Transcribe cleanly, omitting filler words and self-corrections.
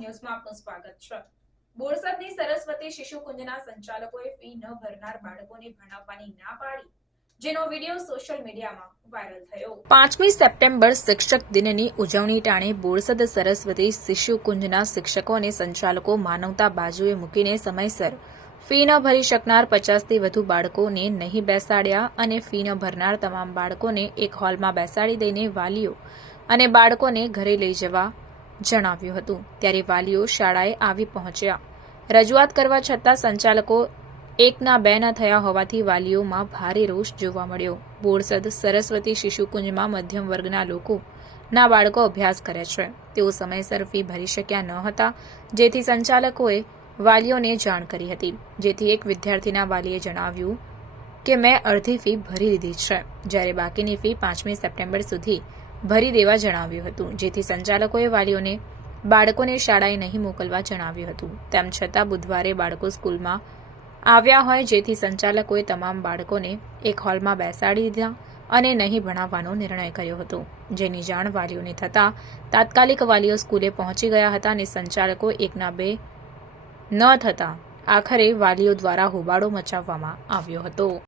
ન્યૂઝમાં આપનું સ્વાગત છે। બોરસદની સરસ્વતી શિશુકુંજના સંચાલકોએ ફી ન ભરનાર બાળકોને ભણાવવાની ના પાડી, જેનો વિડીયો સોશિયલ મીડિયામાં વાયરલ થયો। 5મી સપ્ટેમ્બર શિક્ષક દિનની ઉજવણી ટાણે બોરસદ સરસ્વતી શિશુકુંજના શિક્ષકો અને સંચાલકો માનવતા બાજુએ મૂકીને સમયસર ફી ન ભરી શકનાર 50થી વધુ બાળકોને નહીં બેસાડ્યા અને ફી ન ભરનાર તમામ બાળકોને એક હોલમાં બેસાડી દઈને વાલીઓ અને બાળકોને ઘરે લઈ જવા જણાવ્યું હતું। ત્યારે વાલીઓ શાળાએ આવી પહોંચ્યા। રજૂઆત કરવા છતાં સંચાલકો એકના બે ન થયા હોવાથી વાલીઓમાં ભારે રોષ જોવા મળ્યો। બોરસદ સરસ્વતી શિશુકુંજમાં મધ્યમ વર્ગના લોકોના બાળકો અભ્યાસ કરે છે। તેઓ સમયસર ફી ભરી શક્યા ન હતા, જેથી સંચાલકોએ વાલીઓને જાણ કરી હતી। જેથી એક વિદ્યાર્થીના વાલીએ જણાવ્યું કે મેં અડધી ફી ભરી દીધી છે, જ્યારે બાકીની ફી 5મી સપ્ટેમ્બર સુધી ભરી દેવા જણાવ્યું હતું। જેથી સંચાલકોએ વાલીઓને બાળકોને શાળાએ નહીં મોકલવા જણાવ્યું હતું। તેમ છતાં બુધવારે બાળકો સ્કૂલમાં આવ્યા હોય, જેથી સંચાલકોએ તમામ બાળકોને એક હોલમાં બેસાડી દીધા અને નહીં ભણાવવાનો નિર્ણય કર્યો હતો, જેની જાણ વાલીઓને થતાં તાત્કાલિક વાલીઓ સ્કૂલે પહોંચી ગયા હતા અને સંચાલકો એકના બે ન થતાં આખરે વાલીઓ દ્વારા હોબાળો મચાવવામાં આવ્યો હતો।